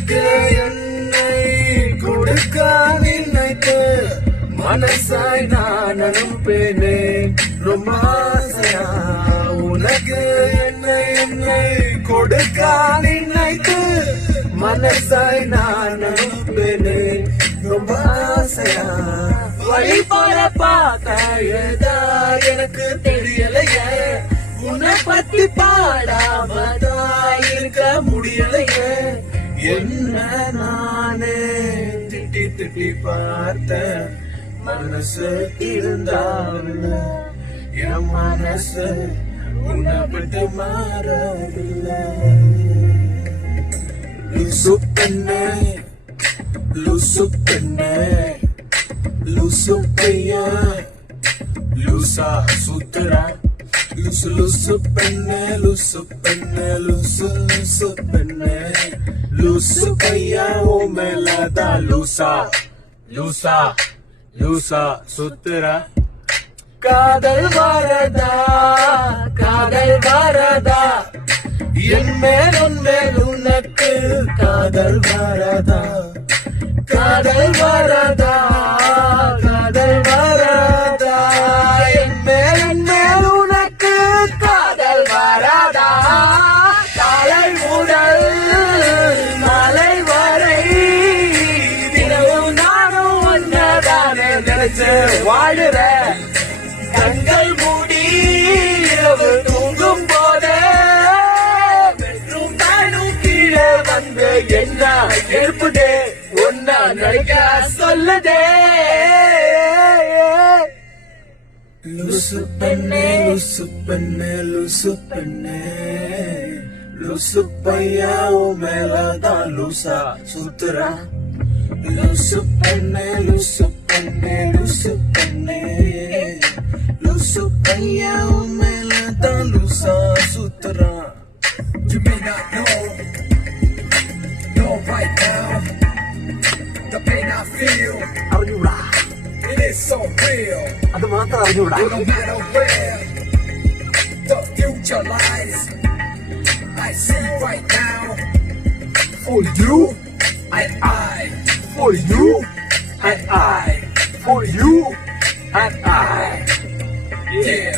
உனக்கு என்னை கொடுக்க நினைத்து மனசாய் நான் அனுப்பேனே ரொம்ப ஆசையா. உனக்கு என்னை கொடுக்க நினைத்து மனசாய் நான் அனுப்பேனே ரொம்ப ஆசையா. வழி போல பார்த்த ஏதா எனக்கு தெரியலையே, உன்னை பத்தி பாடாமதான் இருக்க முடியலையே. என்ன நானே திட்டி திட்டி பார்த்த மனசு இருந்தாவில்ல, என் மனசு உன்னை விட்டு மாறவில்லை. லூசு பெண்ணே லூசு பெண்ணே லூசு பையா லூசா சுத்துறா. லூசு லூசு பெண்ணே லூசு பெண்ணே லூசு லூசு பெண்ணே லூசு பையா உன் மேலதான் லூசா லூசா லூசா சுத்துறா. காதல் வரதா காதல் வரதா என் மேல் உனக்கு காதல் வரதா காதல் வரதா காதல் வரதா என் மேல் உனக்கு காதல் வரதா. காலை முதல் மாலை வரை தினமும் நானும் ஒன்னதானே நினைச்சு வாழுற. கண்கள் மூடி இரவு தூங்கும் போதே பெற்றும் தானும் கீழே வந்து என்ன எழுப்புதே, ஒன்னா நடிக்க சொல்லுதே. லூசு பெண்ணே லூசு பெண்ணே லூசு பெண்ணே லூசு பையா உன் மேலதான் லூசா சுத்துறா. லூசு பெண்ணே லூசு பெண்ணே லூசு பெண்ணே லூசு பையா உன் மேலதான் லூசா சுத்துறா. You may not know right now the pain I feel. അറിഞ്ഞൂടാ, It is so real. അത് മാത്രം അറിഞ്ഞൂടാ. No matter where the future lies, I see right now. For you And I, for you and I, for you and I. yeah.